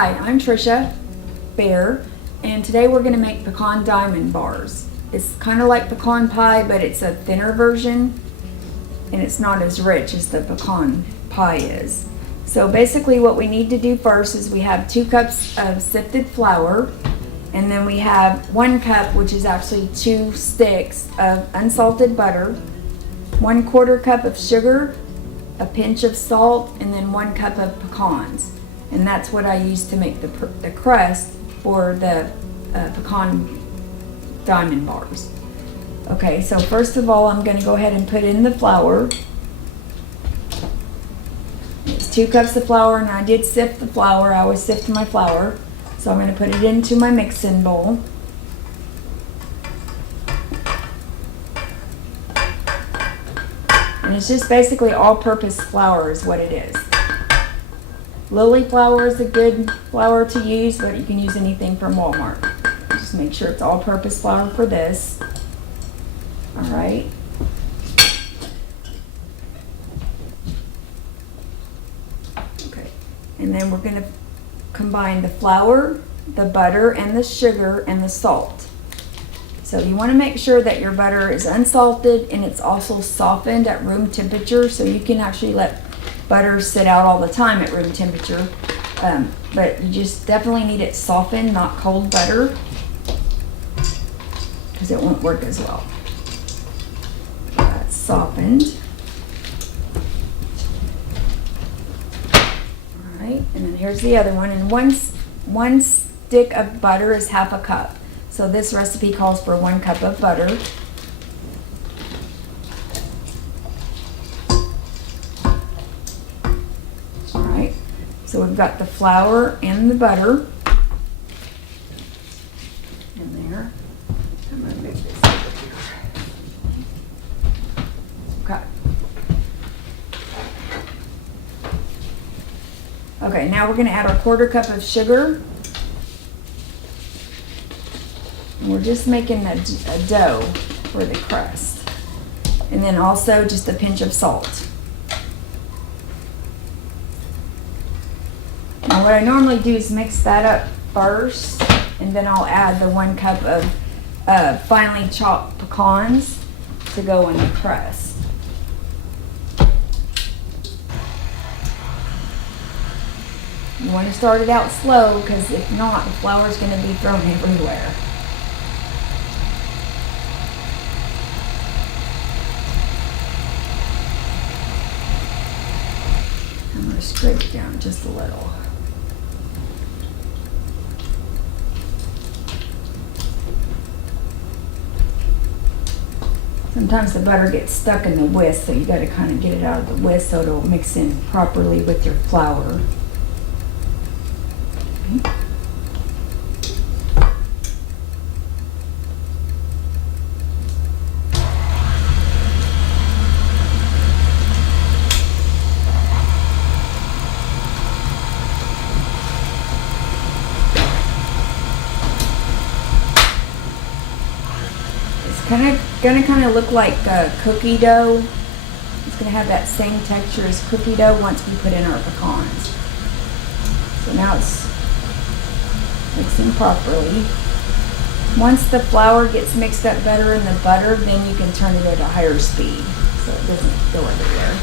Hi, I'm Tricia Bear, and today we're going to make pecan diamond bars. It's kind of like pecan pie, but it's a thinner version, and it's not as rich as the pecan pie is. So basically what we need to do first is we have 2 cups of sifted flour, and then we have 1 cup, which is actually 2 sticks of unsalted butter, 1/4 cup of sugar, a pinch of salt, and then 1 cup of pecans. And that's what I use to make the crust for the pecan diamond bars. Okay, so first of all, I'm going to go ahead and put in the flour. It's 2 cups of flour, and I did sift the flour. I always sift my flour. So I'm going to put it into my mixing bowl. And it's just basically all-purpose flour is what it is. Lily flour is a good flour to use, but you can use anything from Walmart. Just make sure it's all-purpose flour for this. All right. Okay. And then we're going to combine the flour, the butter, and the sugar and the salt. So you want to make sure that your butter is unsalted and it's also softened at room temperature, so you can actually let butter sit out all the time at room temperature, but you just definitely need it softened, not cold butter, because it won't work as well. That's softened. All right, and then here's the other one, and one stick of butter is 1/2 cup. So this recipe calls for 1 cup of butter. All right, so we've got the flour and the butter in there. I'm gonna move this over here. Okay. Okay, now we're gonna add our 1/4 cup of sugar. And we're just making a dough for the crust. And then also just a pinch of salt. Now what I normally do is mix that up first, and then I'll add the 1 cup of finely chopped pecans to go in the crust. You want to start it out slow, because if not, the flour is going to be thrown everywhere. I'm going to scrape it down just a little. Sometimes the butter gets stuck in the whisk, so you got to kind of get it out of the whisk so it'll mix in properly with your flour. Okay. Gonna kind of look like cookie dough. It's gonna have that same texture as cookie dough once we put in our pecans. So now it's mixing properly. Once the flour gets mixed up better in the butter, then you can turn it at a higher speed so it doesn't go everywhere.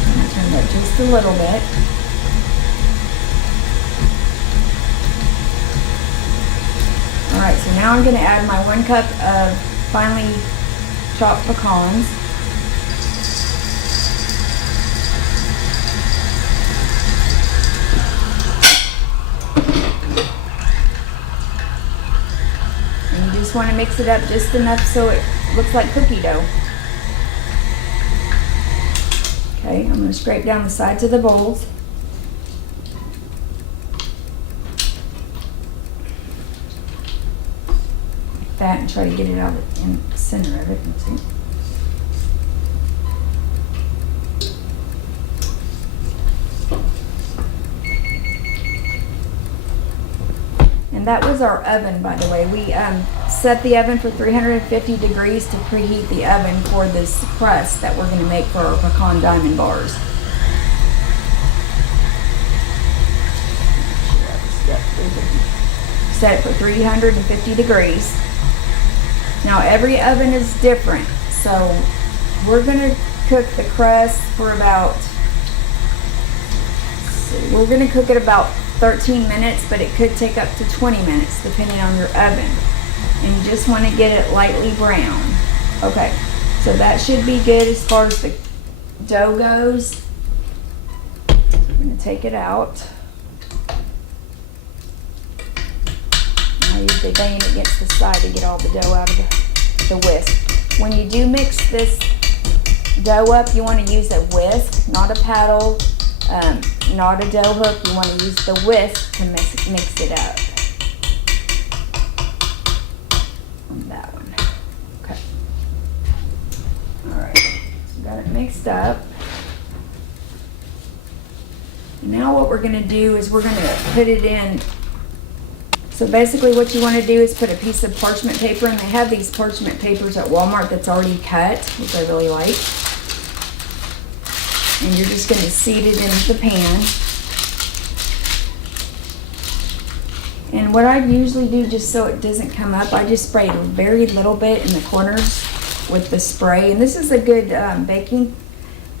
I'm gonna turn that just a little bit. Alright, so now I'm going to add my 1 cup of finely chopped pecans. And you just want to mix it up just enough so it looks like cookie dough. Okay, I'm going to scrape down the sides of the bowls. That and try to get it out in the center of it. See? And And that was our oven, by the way. We set the oven for 350 degrees to preheat the oven for this crust that we're going to make for our pecan diamond bars. Set it for 350 degrees. Now every oven is different, so we're going to cook the crust for about, we're going to cook it about 13 minutes, but it could take up to 20 minutes depending on your oven. And you just want to get it lightly brown. Okay, so that should be good as far as the dough goes. I'm going to take it out. I use the bang against the side to get all the dough out of the whisk. When you do mix this dough up, you want to use a whisk, not a paddle, not a dough hook. You want to use the whisk to mix it up. On that one. Okay. Alright, so got it mixed up. Now what we're going to do is we're going to put it in. So basically what you want to do is put a piece of parchment paper, and they have these parchment papers at Walmart that's already cut, which I really like. And you're just going to seat it into the pan. And what I usually do, just so it doesn't come up, I just spray a very little bit in the corners with the spray. And this is a good baking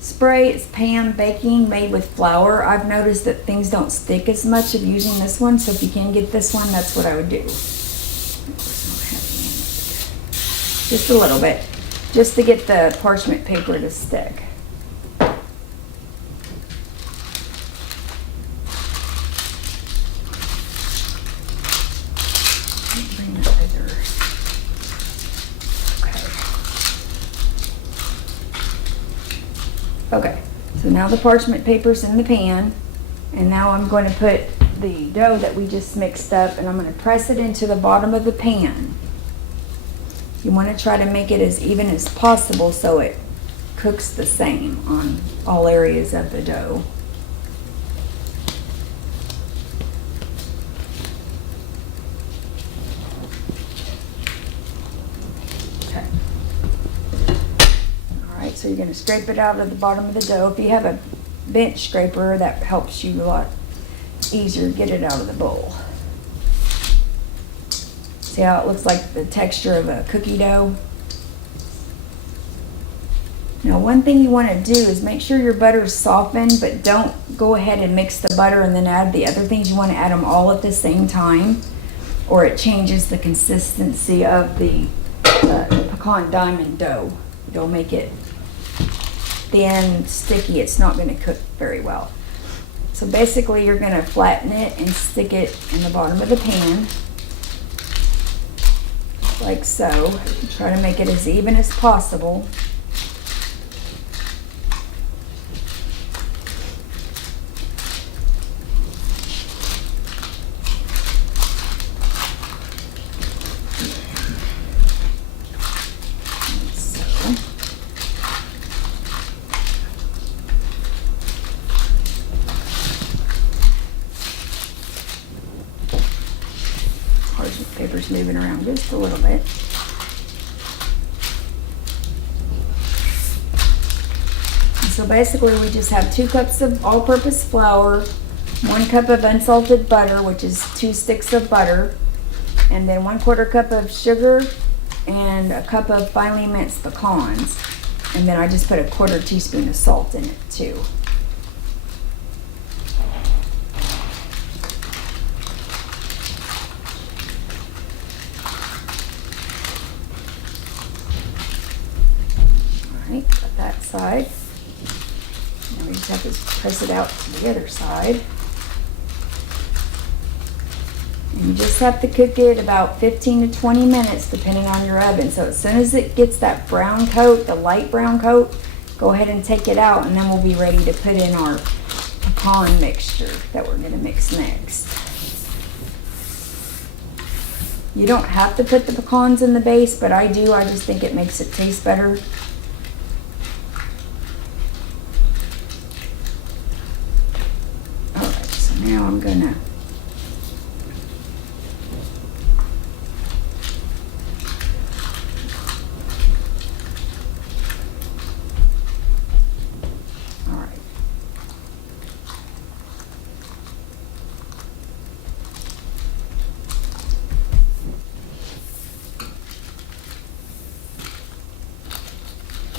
spray. It's pan baking made with flour. I've noticed that things don't stick as much of using this one, so if you can get this one, that's what I would do. Just a little bit, just to get the parchment paper to stick. Okay, so now the parchment paper's in the pan, and now I'm going to put the dough that we just mixed up, and I'm going to press it into the bottom of the pan. You want to try to make it as even as possible so it cooks the same on all areas of the dough. So you're going to scrape it out of the bottom of the dough. If you have a bench scraper, that helps you a lot easier to get it out of the bowl. See how it looks like the texture of a cookie dough? Now one thing you want to do is make sure your butter is softened, but don't go ahead and mix the butter and then add the other things. You want to add them all at the same time, or it changes the consistency of the pecan diamond dough. It'll make it thin, sticky. It's not going to cook very well. So basically you're going to flatten it and stick it in the bottom of the pan like so. Try to make it as even as possible. Paper's moving around just a little bit. And so basically we just have 2 cups of all-purpose flour, 1 cup of unsalted butter, which is 2 sticks of butter, and then 1/4 cup of sugar and a cup of finely minced pecans. And then I just put a 1/4 teaspoon of salt in it too. Got that side. Now we just have to press it out to the other side. And you just have to cook it about 15 to 20 minutes depending on your oven. So as soon as it gets that brown coat, the light brown coat, go ahead and take it out, and then we'll be ready to put in our pecan mixture that we're going to mix next. You don't have to put the pecans in the base, but I do. I just think it makes it taste better. Now I'm gonna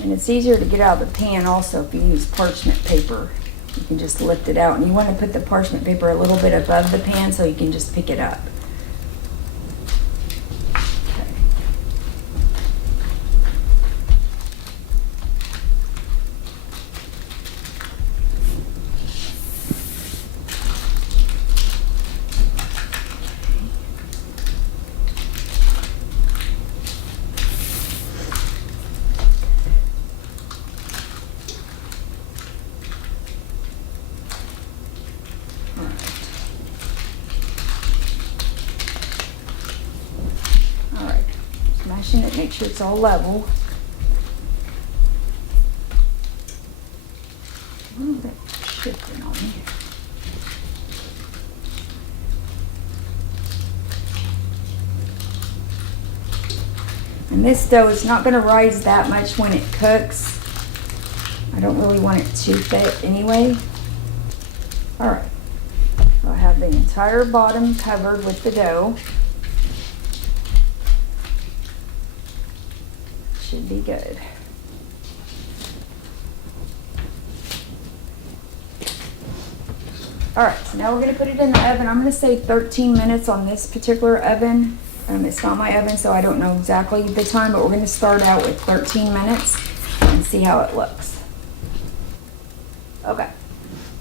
And it's easier to get out of the pan also if you use parchment paper. You can just lift it out, and you want to put the parchment paper a little bit above the pan so you can just pick it up. Smashing it, make sure it's all level. A little bit shifting on me. And this dough is not going to rise that much when it cooks. I don't really want it too thick anyway. Alright, so I have the entire bottom covered with the dough. Should be good. Alright, so now we're going to put it in the oven. I'm going to say 13 minutes on this particular oven. It's not my oven, so I don't know exactly the time, but we're going to start out with 13 minutes and see how it looks. Okay,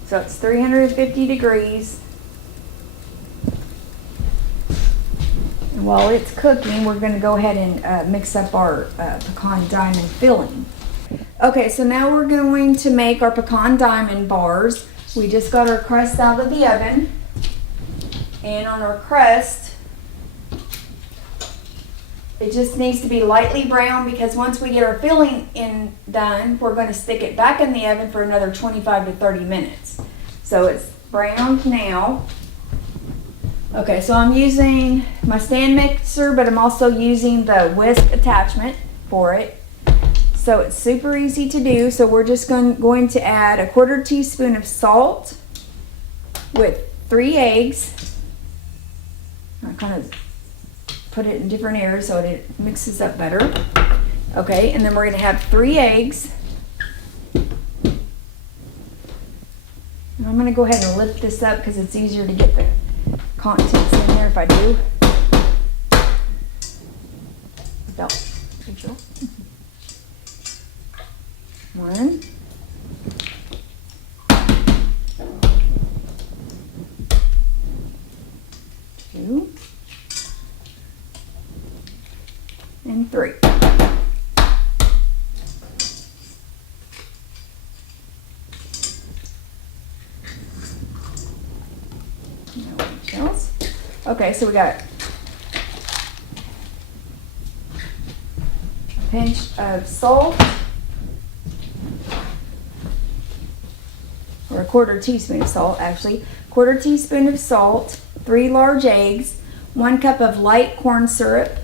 so it's 350 degrees. And while it's cooking, we're going to go ahead and mix up our pecan diamond filling. Okay, so now we're going to make our pecan diamond bars. We just got our crust out of the oven. And on our crust, it just needs to be lightly brown, because once we get our filling done, we're going to stick it back in the oven for another 25 to 30 minutes. So it's browned now. Okay, so I'm using my stand mixer, but I'm also using the whisk attachment for it. So it's super easy to do. So we're just going to add a 1/4 teaspoon of salt with 3 eggs. I kind of put it in different areas so it mixes up better. Okay, and then we're going to have 3 eggs. And I'm going to go ahead and lift this up because it's easier to get the contents in there if I do. Rachel. 1. 2. And 3. Okay, so we got a pinch of salt, or a 1/4 teaspoon of salt actually, 1/4 teaspoon of salt, 3 large eggs, 1 cup of light corn syrup,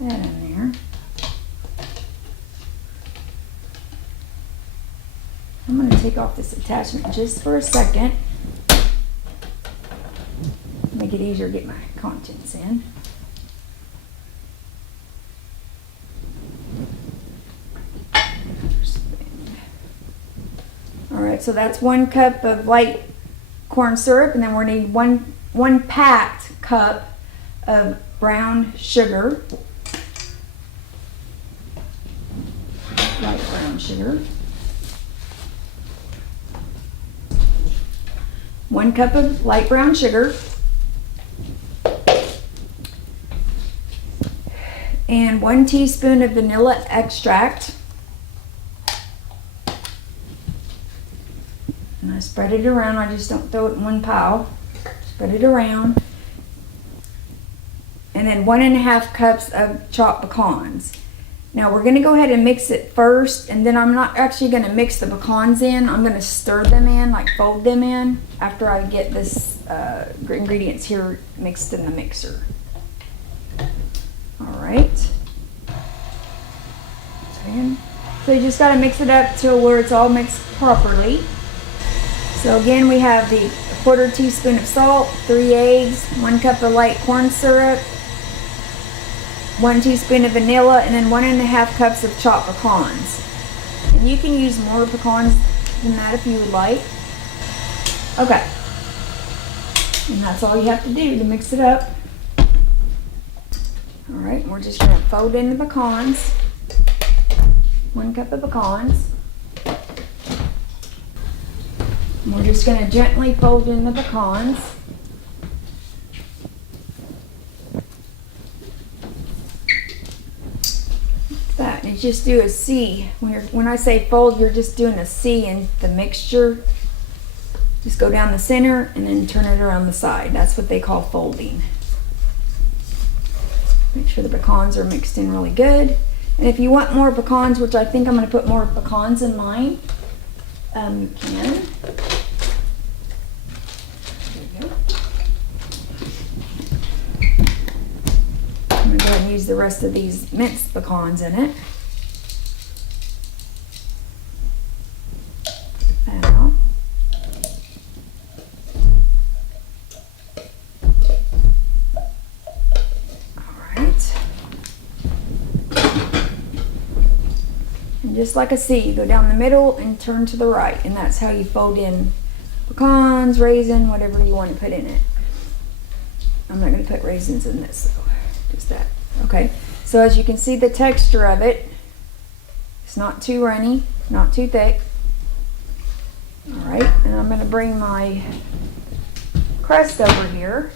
that in there. I'm going to take off this attachment just for a second. Make it easier to get my contents in. Alright, so that's 1 cup of light corn syrup, and then we're going to need one packed cup of brown sugar. Light brown sugar. 1 cup of light brown sugar. And 1 teaspoon of vanilla extract. And I spread it around. I just don't throw it in one pile. Spread it around. And then 1½ cups of chopped pecans. Now we're going to go ahead and mix it first, and then I'm not actually going to mix the pecans in. I'm going to stir them in, like fold them in, after I get this ingredients here mixed in the mixer. Alright. So you just got to mix it up to where it's all mixed properly. So again, we have the 1/4 teaspoon of salt, 3 eggs, 1 cup of light corn syrup, 1 teaspoon of vanilla, and then 1.5 cups of chopped pecans. And you can use more pecans than that if you would like. Okay. And that's all you have to do to mix it up. Alright, we're just going to fold in the pecans. 1 cup of pecans. And we're just going to gently fold in the pecans. Like that. And just do a C. When I say fold, you're just doing a C in the mixture. Just go down the center and then turn it around the side. That's what they call folding. Make sure the pecans are mixed in really good. And if you want more pecans, which I think I'm going to put more pecans in mine, you can. There you go. I'm going to go ahead and use the rest of these minced pecans in it. That out. Just like a C, go down the middle and turn to the right, and that's how you fold in pecans, raisin, whatever you want to put in it. I'm not going to put raisins in this, so just that. Okay, so as you can see, the texture of it, it's not too runny, not too thick. All right, and I'm going to bring my crust over here.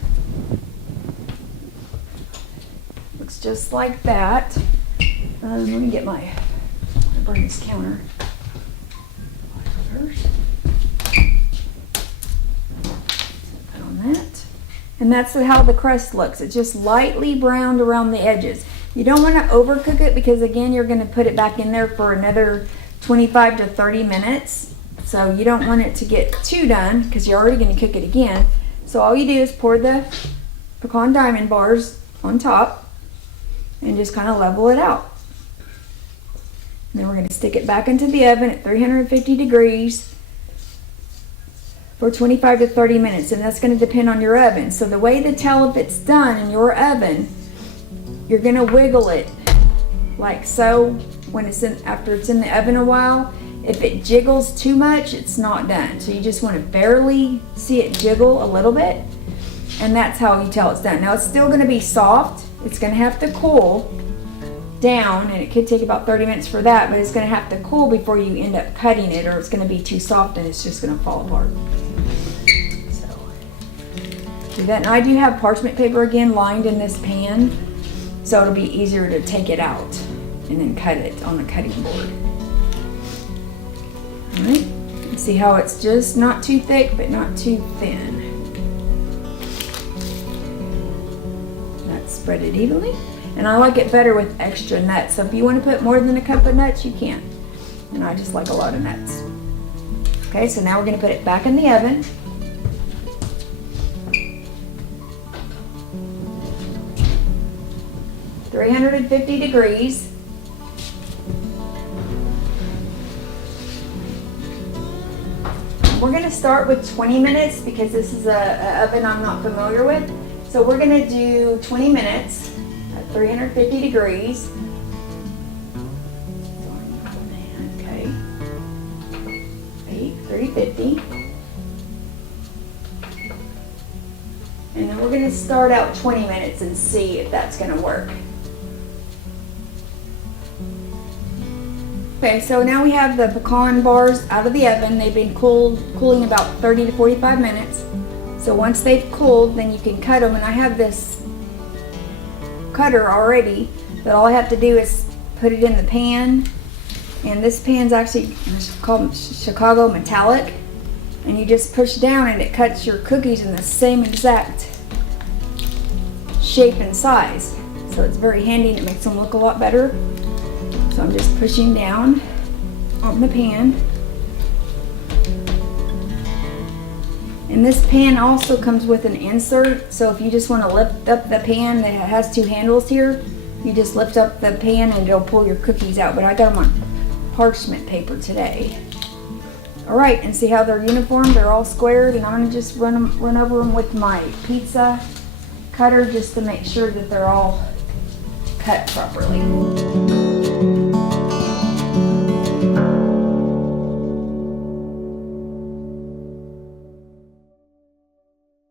Looks just like that. Let me get my bring this counter. Put on that. And that's how the crust looks. It's just lightly browned around the edges. You don't want to overcook it because again, you're going to put it back in there for another 25 to 30 minutes. So you don't want it to get too done because you're already going to cook it again. So all you do is pour the pecan diamond bars on top and just kind of level it out. And then we're going to stick it back into the oven at 350 degrees for 25 to 30 minutes. And that's going to depend on your oven. So the way to tell if it's done in your oven, you're going to wiggle it like so when it's in, after it's in the oven a while. If it jiggles too much, it's not done. So you just want to barely see it jiggle a little bit. And that's how you tell it's done. Now it's still going to be soft. It's going to have to cool down, and it could take about 30 minutes for that, but it's going to have to cool before you end up cutting it, or it's going to be too soft and it's just going to fall apart. So do that. And I do have parchment paper again lined in this pan, so it'll be easier to take it out and then cut it on the cutting board. All right, see how it's just not too thick but not too thin. Let's spread it evenly. And I like it better with extra nuts. So if you want to put more than a cup of nuts, you can. And I just like a lot of nuts. Okay, so now we're going to put it back in the oven. (350 degrees). We're going to start with 20 minutes because this is an oven I'm not familiar with. So we're going to do 20 minutes. 350 degrees. Okay. 350. And then we're going to start out 20 minutes and see if that's going to work. Okay, so now we have the pecan bars out of the oven. They've been cooling about 30 to 45 minutes. So once they've cooled, then you can cut them. And I have this cutter already, but all I have to do is put it in the pan, and this pan's actually called Chicago metallic, and you just push down and it cuts your cookies in the same exact shape and size. So it's very handy and it makes them look a lot better. So I'm just pushing down on the pan. And this pan also comes with an insert, so if you just want to lift up the pan that has 2 handles here, you just lift up the pan and it'll pull your cookies out. But I got them on parchment paper today. All right, and see how they're uniform? They're all squared, and I'm going to just run over them with my pizza cutter just to make sure that they're all cut properly.